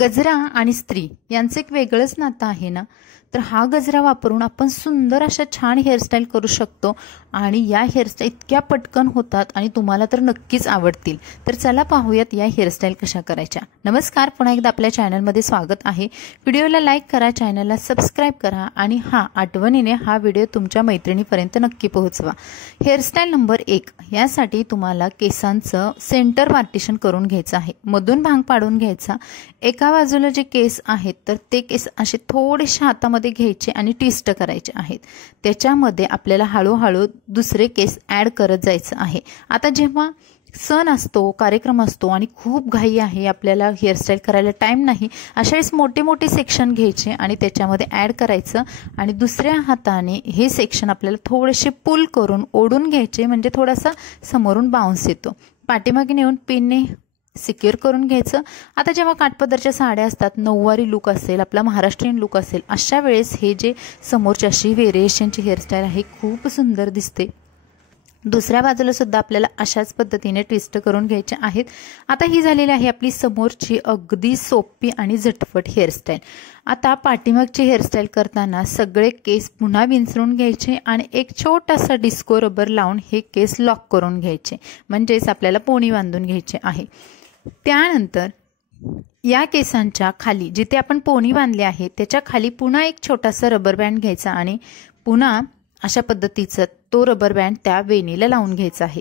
गजरा आणि स्त्री यांचं एक वेगळंच नातं आहे ना. तर हा गजरा वापरून आपण सुंदर अशा छान हेअरस्टाईल करू शकतो आणि या हेअरस्टाईल इतक्या पटकन होतात आणि तुम्हाला तर नक्कीच आवडतील. तर चला पाहूयात या हेअरस्टाईल कशा करायच्या. नमस्कार, पुन्हा एकदा आपल्या चॅनलमध्ये स्वागत आहे. व्हिडिओला लाईक करा, चॅनलला सबस्क्राईब करा आणि आठवणीने हा व्हिडिओ तुमच्या मैत्रिणीपर्यंत नक्की पोहोचवा. हेअरस्टाईल नंबर 1 यासाठी तुम्हाला केसांचं सेंटर पार्टिशन करून घ्यायचं आहे. मधून भांग पाडून घ्यायचा. एका बाजूला जे केस आहेत तर ते केस असे थोडेसे हातामध्ये घ्यायचे आणि ट्विस्ट करायचे आहेत. त्याच्यामध्ये आपल्याला हळूहळू दुसरे केस ॲड करत जायचं आहे. आता जेव्हा सण असतो, कार्यक्रम असतो आणि खूप घाई आहे, आपल्याला हेअरस्टाईल करायला टाईम नाही, अशा वेळेस मोठे मोठे सेक्शन घ्यायचे आणि त्याच्यामध्ये ॲड करायचं आणि दुसऱ्या हाताने हे सेक्शन आपल्याला थोडेसे पुल करून ओढून घ्यायचे, म्हणजे थोडासा समोरून बाउन्स येतो. पाठीमागे नेऊन पिनने सिक्युअर करून घ्यायचं. आता जेव्हा काठपदरच्या साड्या असतात, नऊवारी लुक असेल, आपला महाराष्ट्रीयन लुक असेल, अशा वेळेस हे जे समोरची अशी व्हेरिएशनची हेअरस्टाईल आहे खूप सुंदर दिसते. दुसऱ्या बाजूला सुद्धा आपल्याला अशाच पद्धतीने ट्विस्ट करून घ्यायचे आहेत. आता ही झालेली आहे आपली समोरची अगदी सोपी आणि झटपट हेअरस्टाईल. आता पाठीमागची हेअरस्टाईल करताना सगळे केस पुन्हा विंचरून घ्यायचे आणि एक छोटासा डिस्को रबर लावून हे केस लॉक करून घ्यायचे, म्हणजेच आपल्याला पोणी बांधून घ्यायचे आहे. त्यानंतर या केसांच्या खाली जिथे आपण पोणी बांधले आहे त्याच्या खाली पुन्हा एक छोटासा रबर बँड घ्यायचा आणि पुन्हा अशा पद्धतीचं तो रबर बँड त्या वेणीला लावून घ्यायचा आहे.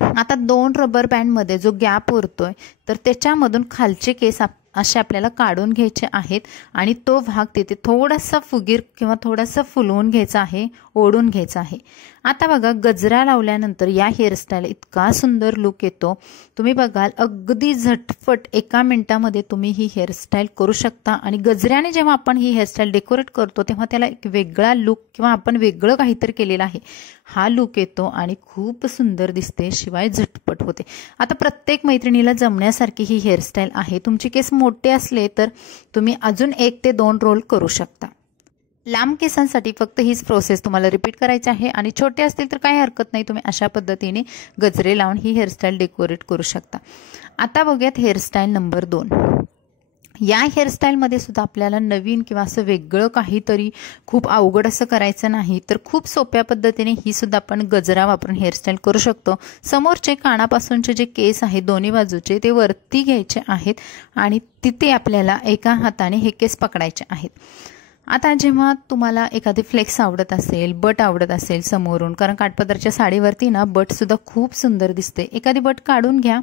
आता 2 रबर बँडमध्ये जो गॅप उरतोय तर त्याच्यामधून खालचे केस असे आपल्याला काढून घ्यायचे आहेत आणि तो भाग तिथे थोडासा फुगीर किंवा थोडासा फुलवून घ्यायचा आहे, ओढून घ्यायचा आहे. आता बघा, गजरा लावल्यानंतर या हेअरस्टाईल इतका सुंदर लुक येतो. तुम्ही बघाल अगदी झटपट 1 मिनिटामध्ये तुम्ही ही हेअरस्टाईल करू शकता. आणि गजऱ्याने जेव्हा आपण ही हेअरस्टाईल डेकोरेट करतो तेव्हा त्याला एक वेगळा लुक किंवा आपण वेगळं काहीतरी केलेलं आहे हा लुक येतो आणि खूप सुंदर दिसते, शिवाय झटपट होते. आता प्रत्येक मैत्रिणीला जमण्यासारखी ही हेअरस्टाईल आहे. तुमचे केस मोठे असले तर तुम्ही अजून 1 ते 2 रोल करू शकता. लांब केसांसाठी फक्त हीच प्रोसेस तुम्हाला रिपीट करायची आहे आणि छोटे असतील तर काही हरकत नाही, तुम्ही अशा पद्धतीने गजरे लावून ही हेअरस्टाईल डेकोरेट करू शकता. आता बघूयात हेअरस्टाईल नंबर 2. या हेअरस्टाईलमध्ये सुद्धा आपल्याला नवीन किंवा असं वेगळं काहीतरी खूप अवघड असं करायचं नाही, तर खूप सोप्या पद्धतीने ही सुद्धा आपण गजरा वापरून हेअरस्टाईल करू शकतो. समोरचे कानापासूनचे जे केस आहेत दोन्ही बाजूचे ते वरती घ्यायचे आहेत आणि तिथे आपल्याला एका हाताने हे केस पकडायचे आहेत. आता जेव्हा तुम्हाला एखादी फ्लेक्स आवडत असेल, बट आवडत असेल समोरून, कारण काठपदरच्या साडीवरती ना बटसुद्धा खूप सुंदर दिसते, एखादी बट काढून घ्या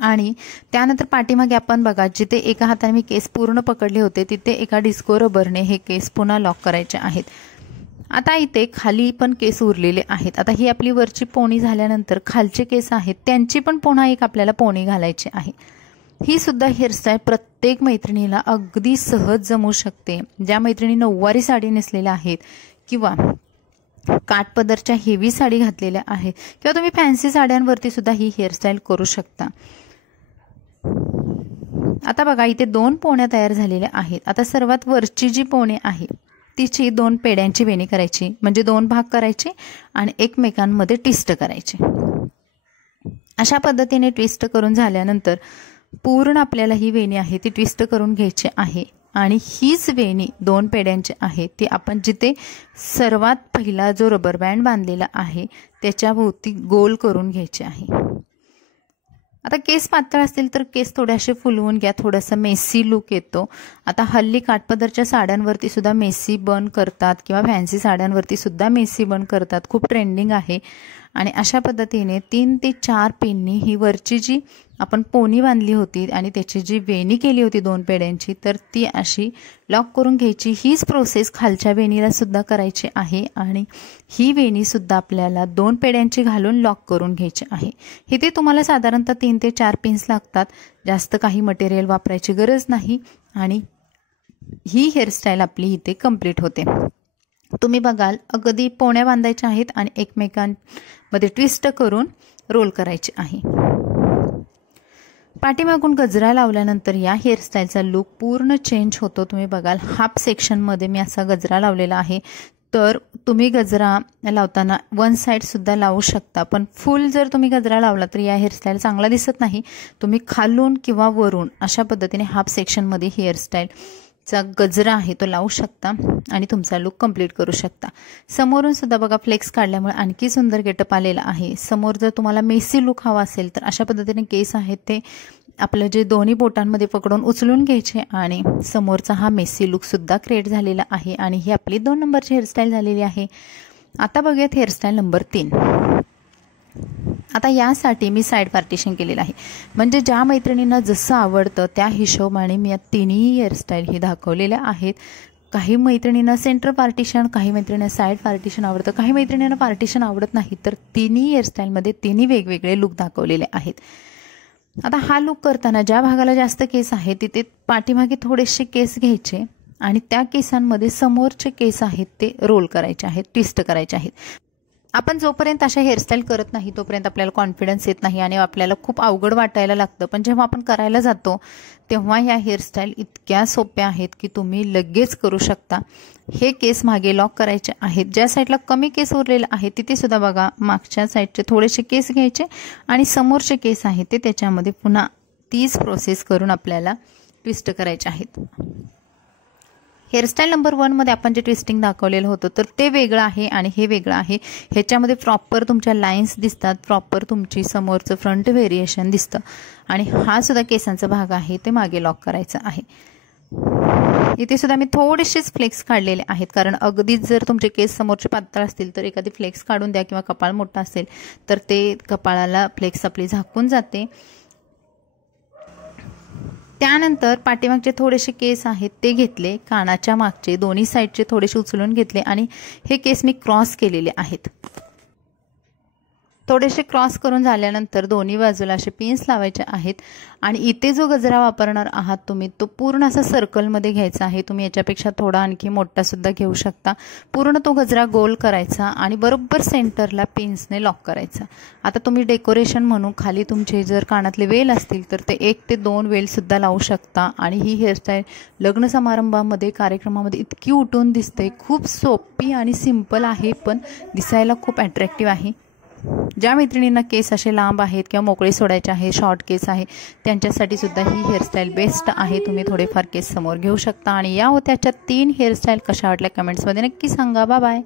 आणि त्यानंतर पाठीमागे आपण बघा जिथे एका हाताने मी केस पूर्ण पकडले होते तिथे एका डिस्को रबरने हे केस पुन्हा लॉक करायचे आहेत. आता इथे खाली पण केस उरलेले आहेत. आता ही आपली वरची पोणी झाल्यानंतर खालचे केस आहेत त्यांची पण पुन्हा एक आपल्याला पोणी घालायची आहे. ही सुद्धा हेअरस्टाईल प्रत्येक मैत्रिणीला अगदी सहज जमू शकते. ज्या मैत्रिणी नऊवारी साडी नेसलेल्या आहेत किंवा काठपदरच्या हेवी साडी घातलेल्या आहेत किंवा तुम्ही फॅन्सी साड्यांवरती सुद्धा ही हेअरस्टाईल करू शकता. आता बघा, इथे 2 पोण्या तयार झालेल्या आहेत. आता सर्वात वरची जी पोणी आहे तिची 2 पेड्यांची वेणी करायची, म्हणजे 2 भाग करायचे आणि एकमेकांमध्ये ट्विस्ट करायचे. अशा पद्धतीने ट्विस्ट करून झाल्यानंतर पूर्ण आपल्याला ही वेणी आहे ती ट्विस्ट करून घ्यायची आहे आणि हीच वेणी 2 पेड्यांची आहे ती आपण जिथे सर्वात पहिला जो रबर बँड बांधलेला आहे त्याच्याभोवती गोल करून घ्यायचे आहे. आता केस पातळ असतील तर केस थोडेसे फुलवून घ्या, थोडासा मेसी लुक येतो. आता हल्ली काठपदरच्या साड्यांवरती सुद्धा मेसी बन करतात किंवा फॅन्सी साड्यांवरती सुद्धा मेसी बन करतात, खूप ट्रेंडिंग आहे. आणि अशा पद्धतीने 3 ते 4 पिननी ही वरची जी आपण पोणी बांधली होती आणि त्याची जी वेणी केली होती 2 पेड्यांची तर ती अशी लॉक करून घ्यायची. हीच प्रोसेस खालच्या वेणीला सुद्धा करायची आहे आणि ही वेणी सुद्धा आपल्याला 2 पेड्यांची घालून लॉक करून घ्यायची आहे. इथे तुम्हाला साधारणतः 3 ते 4 पिन्स लागतात, जास्त काही मटेरियल वापरायची गरज नाही आणि ही हेअरस्टाईल आपली इथे कंप्लीट होते. तुम्ही बघाल अगदी पोण्या बांधायच्या आहेत आणि एकमेकांमध्ये ट्विस्ट करून रोल करायचे आहे. पाठीमागून गजरा लावल्यानंतर या हेअरस्टाईलचा लुक पूर्ण चेंज होतो. तुम्ही बघाल हाफ सेक्शनमध्ये मी असा गजरा लावलेला आहे. तर तुम्ही गजरा लावताना वन साईडसुद्धा लावू शकता, पण फुल जर तुम्ही गजरा लावला तर या हेअरस्टाईल चांगला दिसत नाही. तुम्ही खालून किंवा वरून अशा पद्धतीने हाफ सेक्शनमध्ये हेअरस्टाईलचा गजरा आहे तो लावू शकता आणि तुमचा लुक कंप्लीट करू शकता. समोरून सुद्धा बघा फ्लेक्स काढल्यामुळे आणखी सुंदर गेटअप आलेला आहे. समोर जर तुम्हाला मेसी लुक हवा असेल तर अशा पद्धतीने केस आहेत ते आपलं जे दोन्ही बोटांमध्ये पकडून उचलून घ्यायचे आणि समोरचा हा मेसी लुकसुद्धा क्रिएट झालेला आहे. आणि ही आपली 2 नंबरची हेअरस्टाईल झालेली आहे. आता बघूयात हेअरस्टाईल नंबर 3. आता यासाठी मी साईड पार्टिशन केलेलं आहे, म्हणजे ज्या मैत्रिणींना जसं आवडतं त्या हिशोबाने मी या तिन्ही हेअरस्टाईल ही दाखवलेल्या आहेत. काही मैत्रिणींना सेंटर पार्टिशन, काही मैत्रिणींना साईड पार्टिशन आवडतं, काही मैत्रिणींना पार्टिशन आवडत नाही. तर तिन्ही हेअरस्टाईलमध्ये तिन्ही वेगवेगळे लुक दाखवलेले आहेत. आता हा लुक करताना ज्या भागाला जास्त केस आहे तिथे पाठीमागे थोडेसे केस घ्यायचे आणि त्या केसांमध्ये समोरचे केस आहेत ते रोल करायचे आहेत, ट्विस्ट करायचे आहेत. आपण जोपर्यंत अशा हेअरस्टाईल करत नाही तोपर्यंत आपल्याला कॉन्फिडन्स येत नाही आणि आपल्याला खूप अवघड वाटायला लागतं. पण जेव्हा आपण करायला जातो तेव्हा या हेअरस्टाईल इतक्या सोप्या आहेत की तुम्ही लगेच करू शकता. हे केस मागे लॉक करायचे आहेत. ज्या साईडला कमी केस उरलेले आहेत तिथे सुद्धा बघा मागच्या साईडचे थोडेसे केस घ्यायचे आणि समोरचे केस आहेत ते त्याच्यामध्ये पुन्हा तीच प्रोसेस करून आपल्याला ट्विस्ट करायचे आहेत. हेअरस्टाईल नंबर 1 मध्ये आपण जे ट्विस्टिंग दाखवलेलं होतं तर ते वेगळं आहे आणि हे वेगळं आहे. ह्याच्यामध्ये प्रॉपर तुमच्या लाईन्स दिसतात, प्रॉपर तुमची समोरचं फ्रंट व्हेरिएशन दिसतं आणि हा सुद्धा केसांचा भाग आहे ते मागे लॉक करायचा आहे. इथे सुद्धा मी थोडेसेच फ्लेक्स काढलेले आहेत, कारण अगदीच जर तुमचे केस समोरचे पातळ असतील तर एखादी फ्लेक्स काढून द्या किंवा कपाळ मोठं असेल तर ते कपाळाला फ्लेक्स आपली झाकून जाते. त्यानंतर पाठीमागचे थोडेसे केस आहेत ते घेतले, कानाच्या मागचे दोन्ही साईडचे थोडेसे उचलून घेतले आणि हे केस मी क्रॉस केलेले आहेत. थोडेसे क्रॉस करून झाल्यानंतर दोन्ही बाजूला असे पिन्स लावायचे आहेत आणि इथे जो गजरा वापरणार आहात तुम्ही तो पूर्ण असा सर्कलमध्ये घ्यायचा आहे. तुम्ही याच्यापेक्षा थोडा आणखी मोठा सुद्धा घेऊ शकता. पूर्ण तो गजरा गोल करायचा आणि बरोबर सेंटरला पिन्सने लॉक करायचा. आता तुम्ही डेकोरेशन म्हणून खाली तुमचे जर कानातले वेल असतील तर ते 1 ते 2 वेल सुद्धा लावू शकता. आणि ही हेअरस्टाईल लग्न समारंभामध्ये कार्यक्रमामध्ये इतकी उठून दिसते. खूप सोपी आणि सिंपल आहे पण दिसायला खूप अट्रॅक्टिव्ह आहे. ज्या मैत्रिणींना केस असे लांब आहेत किंवा मोकळे सोडायचे आहे, शॉर्ट केस आहे, त्यांच्यासाठी सुद्धा ही हेअरस्टाईल बेस्ट आहे. तुम्ही थोडेफार केस समोर घेऊ शकता. आणि या होत्या 3 हेअरस्टाईल कशा वाटल्या कमेंट्समध्ये नक्की सांगा. Bye bye.